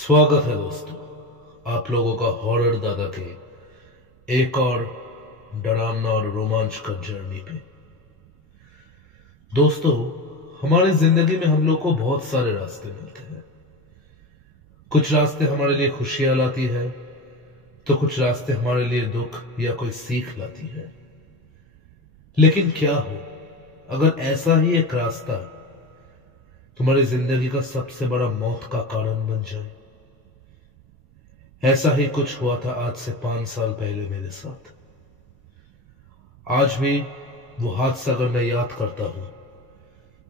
स्वागत है दोस्तों, आप लोगों का हॉरर दादा के एक और डरावना और रोमांचकर जर्नी पे। दोस्तों, हमारी जिंदगी में हम लोग को बहुत सारे रास्ते मिलते हैं। कुछ रास्ते हमारे लिए खुशियां लाती है तो कुछ रास्ते हमारे लिए दुख या कोई सीख लाती है। लेकिन क्या हो अगर ऐसा ही एक रास्ता तुम्हारी जिंदगी का सबसे बड़ा मौत का कारण बन जाए। ऐसा ही कुछ हुआ था आज से 5 साल पहले मेरे साथ। आज भी वो हादसा अगर मैं याद करता हूं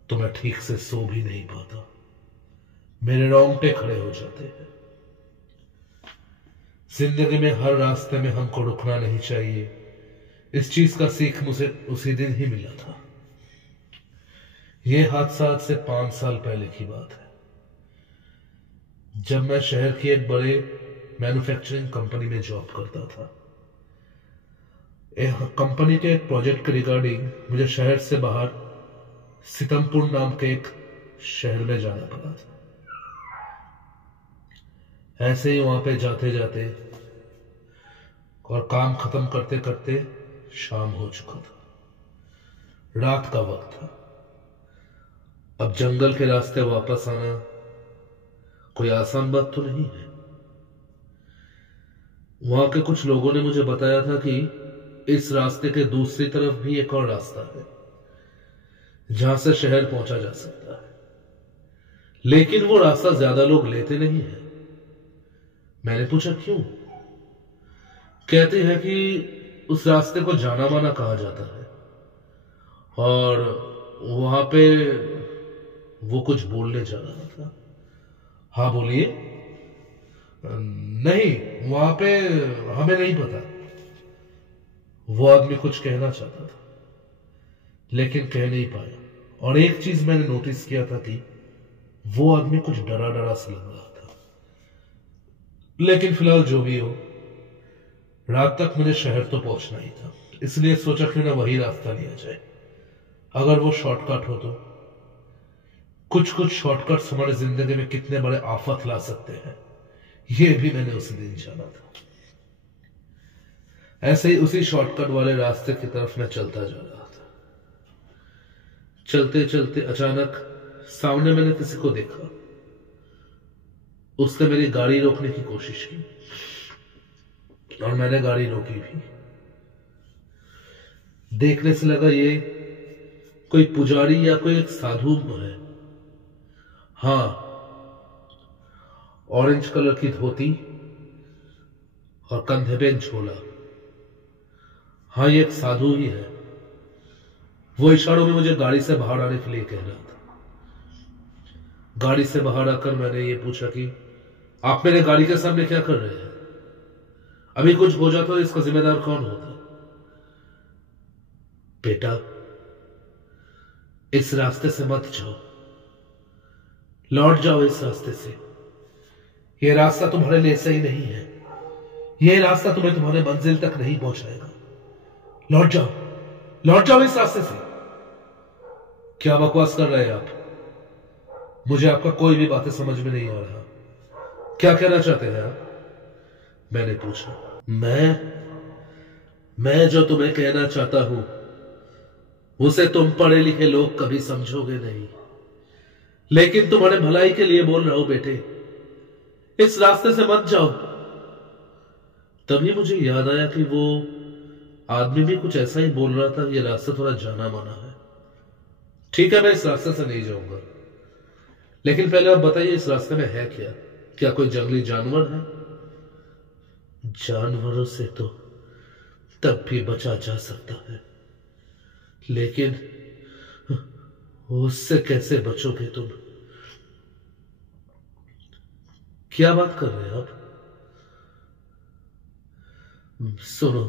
तो मैं ठीक से सो भी नहीं पाता, मेरे रोंगटे खड़े हो जाते हैं। जिंदगी में हर रास्ते में हमको रुकना नहीं चाहिए, इस चीज का सीख मुझे उसी दिन ही मिला था। यह हादसा आज से 5 साल पहले की बात है, जब मैं शहर की एक बड़े मैन्युफैक्चरिंग कंपनी में जॉब करता था। कंपनी के एक प्रोजेक्ट के रिगार्डिंग मुझे शहर से बाहर सीतमपुर नाम के एक शहर में जाना पड़ा था। ऐसे ही वहां पे जाते जाते और काम खत्म करते करते शाम हो चुका था, रात का वक्त था। अब जंगल के रास्ते वापस आना कोई आसान बात तो नहीं है। वहां के कुछ लोगों ने मुझे बताया था कि इस रास्ते के दूसरी तरफ भी एक और रास्ता है जहां से शहर पहुंचा जा सकता है, लेकिन वो रास्ता ज्यादा लोग लेते नहीं है। मैंने पूछा क्यों? कहते हैं कि उस रास्ते को जाना माना कहा जाता है और वहां पे वो कुछ बोलने जा रहा था। हाँ बोलिए। नहीं, वहां पे हमें नहीं पता। वो आदमी कुछ कहना चाहता था लेकिन कह नहीं पाया। और एक चीज मैंने नोटिस किया था कि वो आदमी कुछ डरा डरा सा लग रहा था। लेकिन फिलहाल जो भी हो, रात तक मुझे शहर तो पहुंचना ही था, इसलिए सोचा क्यों ना वही रास्ता लिया जाए। अगर वो शॉर्टकट हो तो कुछ कुछ शॉर्टकट्स हमारी जिंदगी में कितने बड़े आफत ला सकते हैं, ये भी मैंने उसी दिन जाना था। ऐसे ही उसी शॉर्टकट वाले रास्ते की तरफ मैं चलता जा रहा था। चलते चलते अचानक सामने मैंने किसी को देखा। उसने मेरी गाड़ी रोकने की कोशिश की और मैंने गाड़ी रोकी भी। देखने से लगा ये कोई पुजारी या कोई एक साधु है। हाँ, ऑरेंज कलर की धोती और कंधे पे झोला। हाँ, ये एक साधु ही है। वो इशारों में मुझे गाड़ी से बाहर आने के लिए कह रहा था। गाड़ी से बाहर आकर मैंने ये पूछा कि आप मेरे गाड़ी के सामने क्या कर रहे हैं? अभी कुछ हो जाता तो इसका जिम्मेदार कौन होता? बेटा, इस रास्ते से मत जाओ, लौट जाओ इस रास्ते से। यह रास्ता तुम्हारे लिए सही नहीं है। यह रास्ता तुम्हें तुम्हारे मंजिल तक नहीं पहुंचाएगा। लौट जाओ, लौट जाओ इस रास्ते से। क्या बकवास कर रहे हैं आप? मुझे आपका कोई भी बातें समझ में नहीं आ रहा। क्या कहना चाहते हैं आप? मैंने पूछा। मैं जो तुम्हें कहना चाहता हूं उसे तुम पढ़े लिखे लोग कभी समझोगे नहीं, लेकिन तुम्हारे भलाई के लिए बोल रहा हूं बेटे, इस रास्ते से मत जाओ। तभी मुझे याद आया कि वो आदमी भी कुछ ऐसा ही बोल रहा था। ये रास्ता थोड़ा जाना माना है। ठीक है, मैं इस रास्ते से नहीं जाऊंगा, लेकिन पहले आप बताइए इस रास्ते में है क्या? क्या कोई जंगली जानवर है? जानवरों से तो तब भी बचा जा सकता है, लेकिन उससे कैसे बचोगे तुम? क्या बात कर रहे हैं आप? सुनो,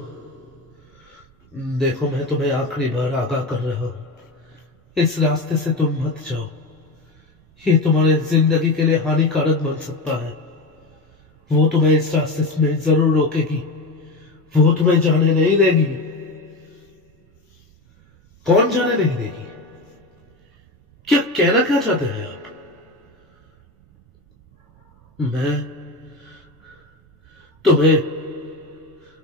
देखो, मैं तुम्हें आखिरी बार आगाह कर रहा हूं, इस रास्ते से तुम मत जाओ। ये तुम्हारे जिंदगी के लिए हानिकारक बन सकता है। वो तुम्हें इस रास्ते में जरूर रोकेगी, वो तुम्हें जाने नहीं देगी। कौन जाने नहीं देगी? क्या कहना क्या चाहते हैं आप? मैं तुम्हें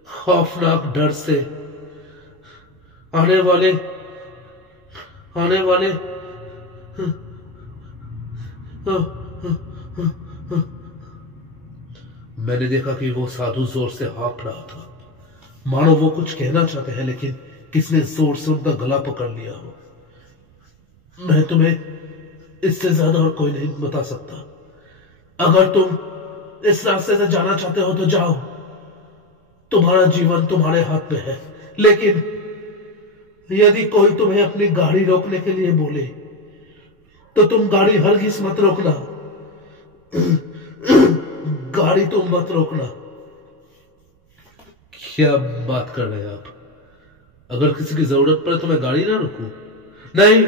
खौफनाक डर से आने वाले आने वाले मैंने देखा कि वो साधु जोर से हाँफ रहा था, मानो वो कुछ कहना चाहते हैं लेकिन किसने जोर से उनका गला पकड़ लिया हो। मैं तुम्हें इससे ज्यादा और कोई नहीं बता सकता। अगर तुम इस रास्ते से जाना चाहते हो तो जाओ, तुम्हारा जीवन तुम्हारे हाथ में है। लेकिन यदि कोई तुम्हें अपनी गाड़ी रोकने के लिए बोले तो तुम गाड़ी हरगिज मत रोकना। गाड़ी तुम मत रोकना। क्या बात कर रहे हैं आप? अगर किसी की जरूरत पड़े तो मैं गाड़ी ना रोकूं? नहीं,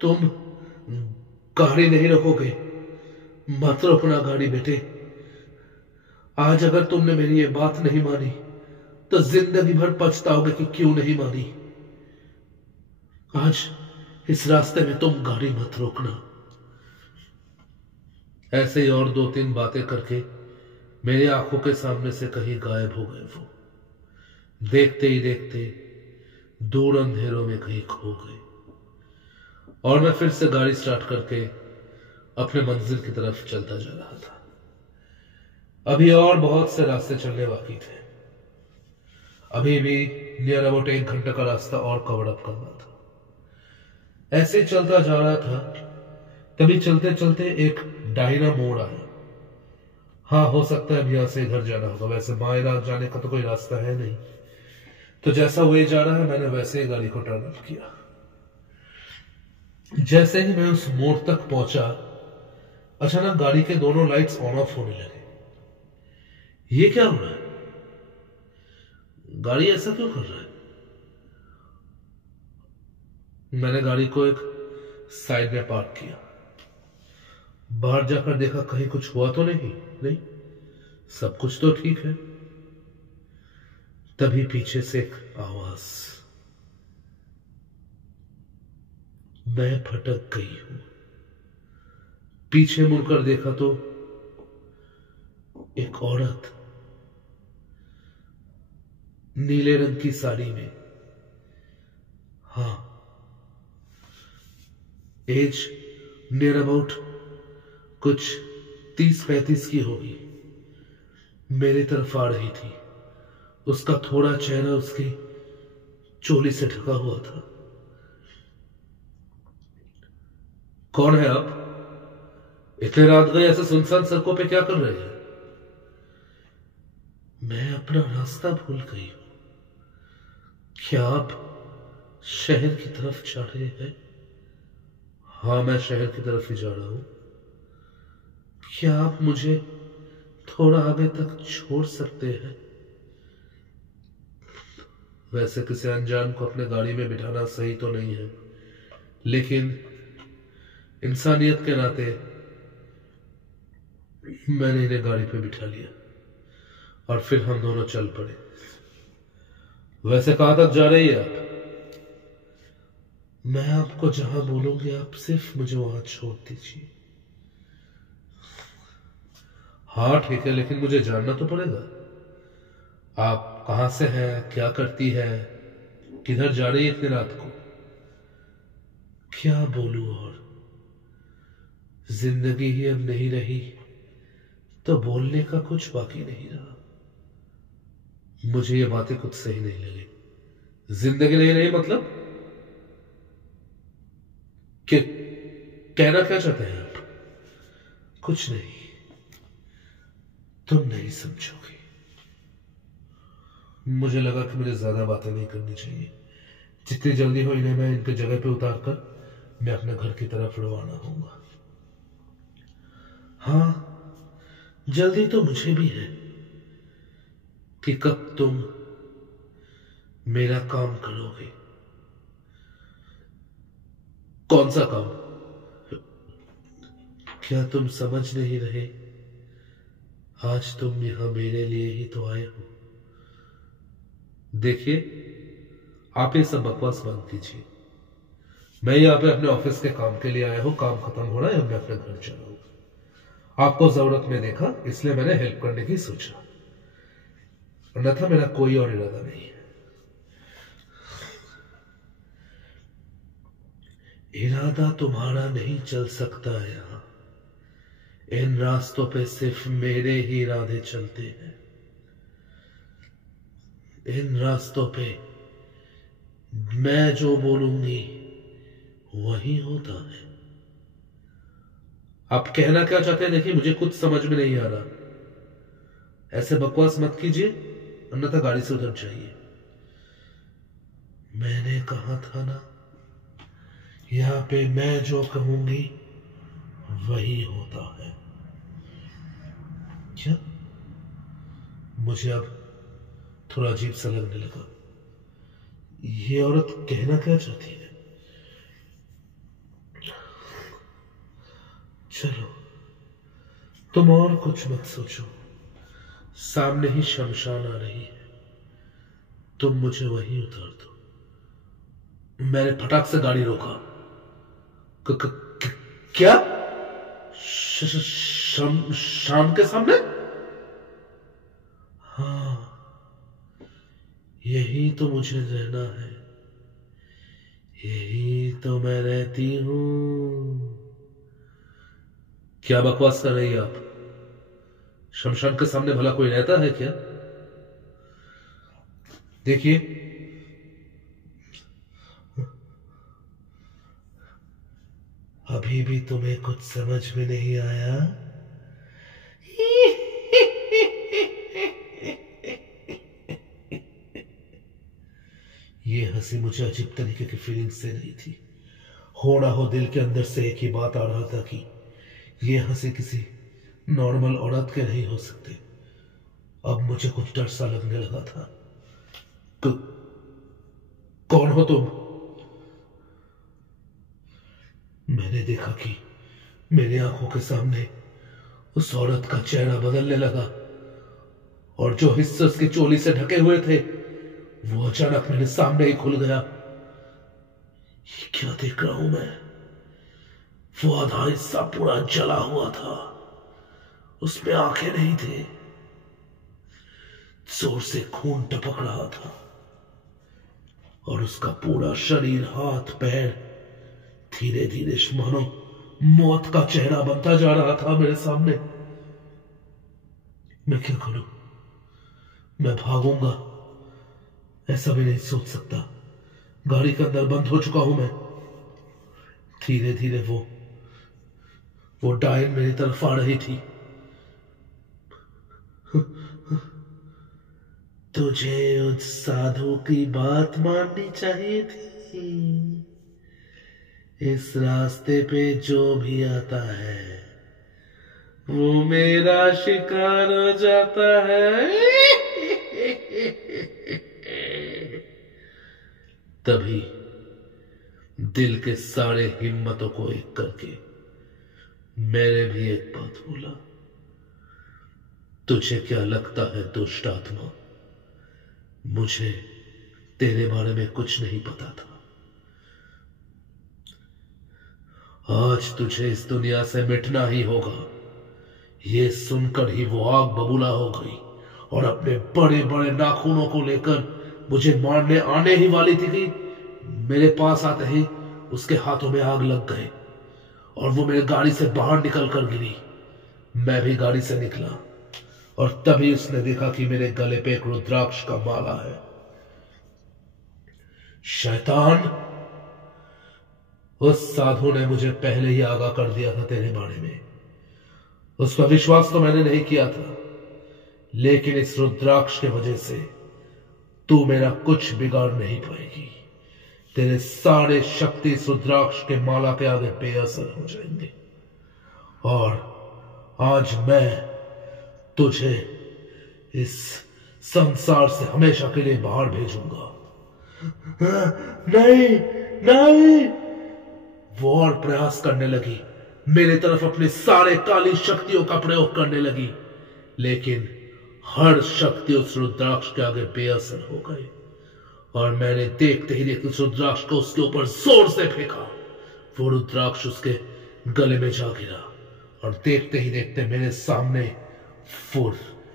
तुम गाड़ी नहीं रोकोगे। मत रोकना गाड़ी बेटे। आज अगर तुमने मेरी ये बात नहीं मानी तो जिंदगी भर पछताओगे कि क्यों नहीं मानी। आज इस रास्ते में तुम गाड़ी मत रोकना। ऐसे ही और 2-3 बातें करके मेरी आंखों के सामने से कहीं गायब हो गए वो। देखते ही देखते दूर अंधेरों में कहीं खो गए और मैं फिर से गाड़ी स्टार्ट करके अपने मंजिल की तरफ चलता जा रहा था। अभी और बहुत से रास्ते चलने बाकी थे। अभी भी नियर अबाउट 1 घंटे का रास्ता और कवर अप करना था। ऐसे चलता जा रहा था, तभी चलते चलते एक डाहिना मोड़ आया। हाँ, हो सकता है अब यहां से घर जाना होगा। वैसे बाएं जाने का तो कोई रास्ता है नहीं, तो जैसा वे जा रहा है मैंने वैसे ही गाड़ी को टर्न अप किया। जैसे ही मैं उस मोड़ तक पहुंचा, अचानक गाड़ी के दोनों लाइट्स ऑन ऑफ होने लगे। ये क्या हो रहा है? गाड़ी ऐसा क्यों कर रहा है? मैंने गाड़ी को एक साइड में पार्क किया। बाहर जाकर देखा कहीं कुछ हुआ तो नहीं, सब कुछ तो ठीक है। तभी पीछे से एक आवाज, मैं भटक गई हूं। पीछे मुड़कर देखा तो एक औरत नीले रंग की साड़ी में, हाँ, एज नियर अबाउट कुछ 30-35 की होगी, मेरी तरफ आ रही थी। उसका थोड़ा चेहरा उसकी चोली से ढका हुआ था। कौन है आप? इतने रात गए ऐसे सुनसान सड़कों पे क्या कर रहे हैं? मैं अपना रास्ता भूल गई हूं। क्या आप शहर की तरफ जा रहे हैं? हाँ, मैं शहर की तरफ ही जा रहा हूं। क्या आप मुझे थोड़ा आगे तक छोड़ सकते हैं? वैसे किसी अनजान को अपने गाड़ी में बिठाना सही तो नहीं है, लेकिन इंसानियत के नाते मैंने इन्हें गाड़ी पे बिठा लिया और फिर हम दोनों चल पड़े। वैसे कहां तक जा रही है आप? मैं आपको जहां बोलूंगी आप सिर्फ मुझे वहां छोड़ दीजिए। हाँ ठीक है, लेकिन मुझे जानना तो पड़ेगा। आप कहां से हैं, क्या करती है, किधर जा रही है इतनी रात को? क्या बोलूं और? जिंदगी ही अब नहीं रही तो बोलने का कुछ बाकी नहीं रहा। मुझे ये बातें कुछ सही नहीं लगी। जिंदगी नहीं रही मतलब? कि कहना क्या चाहते हैं आप? कुछ नहीं, तुम नहीं समझोगे। मुझे लगा कि मुझे ज्यादा बातें नहीं करनी चाहिए। जितनी जल्दी हो इन्हें मैं इनके जगह पे उतार कर मैं अपने घर की तरफ रवाना होऊंगा। हाँ, जल्दी तो मुझे भी है कि कब तुम मेरा काम करोगे। कौन सा काम? क्या तुम समझ नहीं रहे? आज तुम यहां मेरे लिए ही तो आए हो। देखिए, आप ये सब बकवास बंद कीजिए। मैं यहाँ पे अपने ऑफिस के काम के लिए आया हूं। काम खत्म हो रहा है, अब मैं अपने घर चला हूं। आपको जरूरत में देखा इसलिए मैंने हेल्प करने की सोचा, अन्यथा मेरा कोई और इरादा नहीं है। इरादा तुम्हारा नहीं चल सकता है यहां। इन रास्तों पे सिर्फ मेरे ही इरादे चलते हैं। इन रास्तों पे मैं जो बोलूंगी वही होता है। आप कहना क्या चाहते हैं देखिए, मुझे कुछ समझ में नहीं आ रहा। ऐसे बकवास मत कीजिए, अन्यथा गाड़ी से उतर जाइए। मैंने कहा था ना, यहां पे मैं जो कहूंगी वही होता है। क्या? मुझे अब थोड़ा अजीब सा लगने लगा। ये औरत कहना क्या चाहती है? चलो तुम और कुछ मत सोचो, सामने ही शमशान आ रही है, तुम मुझे वहीं उतार दो। मैंने फटाक से गाड़ी रोका। क्या? शाम के सामने? हाँ, यही तो मुझे रहना है, यही तो मैं रहती हूं। क्या बकवास कर रही है आप? शमशान के सामने भला कोई रहता है क्या? देखिए, अभी भी तुम्हें कुछ समझ में नहीं आया? ये हंसी मुझे अजीब तरीके की फीलिंग से नहीं थी। हो ना हो दिल के अंदर से एक ही बात आ रहा था कि ये हंसी किसी नॉर्मल औरत के नहीं हो सकते। अब मुझे कुछ डर सा लगने लगा था। कौन हो तुम? मैंने देखा कि मेरी आंखों के सामने उस औरत का चेहरा बदलने लगा और जो हिस्से उसकी चोली से ढके हुए थे वो अचानक मेरे सामने ही खुल गया। ये क्या देख रहा हूं मैं? वो आधा हिस्सा पूरा जला हुआ था, उसमें आंखें नहीं थे, जोर से खून टपक रहा था और उसका पूरा शरीर, हाथ पैर धीरे धीरे मानो मौत का चेहरा बनता जा रहा था मेरे सामने। मैं क्या करूं? मैं भागूंगा ऐसा भी नहीं सोच सकता। गाड़ी के अंदर बंद हो चुका हूं मैं। धीरे धीरे वो डायन मेरी तरफ आ रही थी। तुझे उस साधु की बात माननी चाहिए थी। इस रास्ते पे जो भी आता है वो मेरा शिकार हो जाता है। तभी दिल के सारे हिम्मतों को एक करके मैंने भी एक बात बोला। तुझे क्या लगता है दुष्ट आत्मा, मुझे तेरे बारे में कुछ नहीं पता था। आज तुझे इस दुनिया से मिटना ही होगा। ये सुनकर ही वो आग बबूला हो गई और अपने बड़े बड़े नाखूनों को लेकर मुझे मारने आने ही वाली थी कि मेरे पास आते ही उसके हाथों में आग लग गए और वो मेरे गाड़ी से बाहर निकल कर गिरी। मैं भी गाड़ी से निकला और तभी उसने देखा कि मेरे गले पे एक रुद्राक्ष का माला है। शैतान, उस साधु ने मुझे पहले ही आगाह कर दिया था तेरे बारे में। उस पर विश्वास तो मैंने नहीं किया था, लेकिन इस रुद्राक्ष की वजह से तू मेरा कुछ बिगाड़ नहीं पाएगी। तेरे सारे शक्ति इस रुद्राक्ष के माला के आगे बेअसर हो जाएंगे और आज मैं तुझे इस संसार से हमेशा के लिए बाहर भेजूंगा। नहीं नहीं, वो और प्रयास करने लगी, मेरे तरफ अपने सारे काली शक्तियों का प्रयोग करने लगी, लेकिन हर शक्ति उस रुद्राक्ष के आगे बेअसर हो गई और मैंने देखते ही देखते उस रुद्राक्ष को उसके ऊपर जोर से फेंका। वो रुद्राक्ष उसके गले में जा गिरा और देखते ही देखते मेरे सामने फुर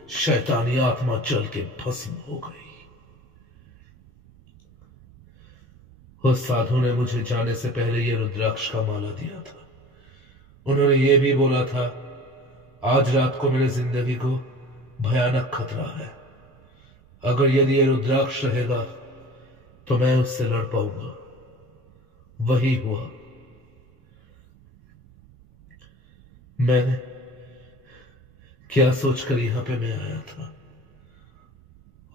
शैतानी आत्मा जल के भस्म हो गई। उस साधु ने मुझे जाने से पहले ये रुद्राक्ष का माला दिया था। उन्होंने ये भी बोला था, आज रात को मेरी जिंदगी को भयानक खतरा है। अगर यदि ये रुद्राक्ष रहेगा तो मैं उससे लड़ पाऊंगा। वही हुआ। मैंने क्या सोचकर यहां पे मैं आया था,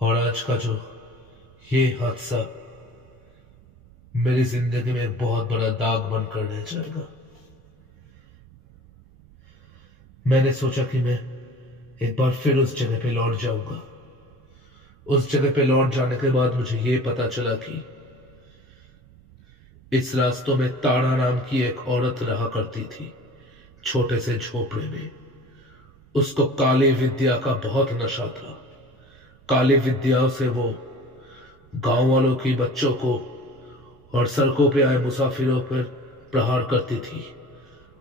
और आज का जो ये हादसा मेरी जिंदगी में बहुत बड़ा दाग बनकर रह जाएगा। मैंने सोचा कि मैं एक बार फिर उस जगह पे लौट जाऊंगा। उस जगह पे लौट जाने के बाद मुझे ये पता चला कि इस रास्तों में ताड़ा नाम की एक औरत रहा करती थी, छोटे से झोपड़े में। उसको काली विद्या का बहुत नशा था। काली विद्याओं से वो गांव वालों की बच्चों को और सड़कों पे आए मुसाफिरों पर प्रहार करती थी,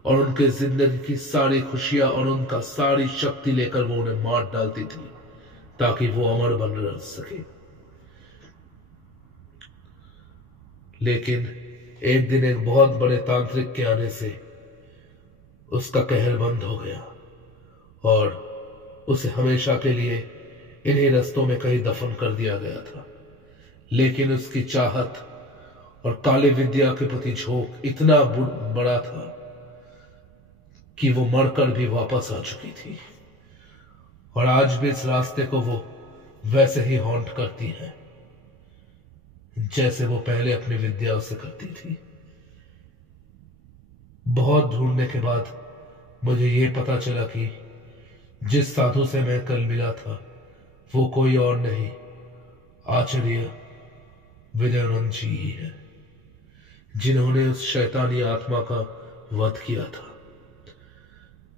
और उनके जिंदगी की सारी खुशियां और उनका सारी शक्ति लेकर वो उन्हें मार डालती थी ताकि वो अमर बन रह सके। लेकिन एक दिन एक बहुत बड़े तांत्रिक के आने से उसका कहर बंद हो गया और उसे हमेशा के लिए इन्हीं रास्तों में कहीं दफन कर दिया गया था। लेकिन उसकी चाहत और काली विद्या के प्रति झोंक इतना बड़ा था कि वो मरकर भी वापस आ चुकी थी, और आज भी इस रास्ते को वो वैसे ही हॉन्ट करती है जैसे वो पहले अपनी विद्याओं से करती थी। बहुत ढूंढने के बाद मुझे ये पता चला कि जिस साधु से मैं कल मिला था वो कोई और नहीं, आचार्य विद्यानंद जी ही है, जिन्होंने उस शैतानी आत्मा का वध किया था।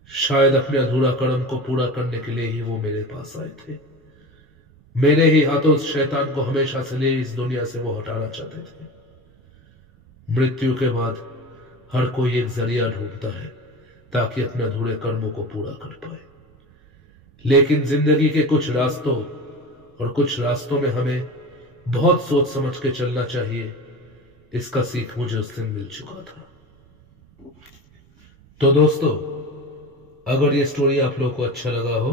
शायद अपने अधूरा कर्म को पूरा करने के लिए ही वो मेरे पास आए थे। मेरे ही हाथों उस शैतान को हमेशा से ले इस दुनिया से वो हटाना चाहते थे। मृत्यु के बाद हर कोई एक जरिया ढूंढता है ताकि अपने अधूरे कर्मों को पूरा कर पाए, लेकिन जिंदगी के कुछ रास्तों और कुछ रास्तों में हमें बहुत सोच समझ के चलना चाहिए। इसका सीख मुझे उस दिन मिल चुका था। तो दोस्तों, अगर ये स्टोरी आप लोगों को अच्छा लगा हो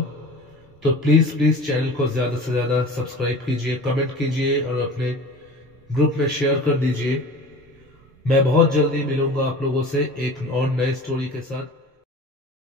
तो प्लीज चैनल को ज्यादा से ज्यादा सब्सक्राइब कीजिए, कमेंट कीजिए और अपने ग्रुप में शेयर कर दीजिए। मैं बहुत जल्दी मिलूंगा आप लोगों से एक और नए स्टोरी के साथ।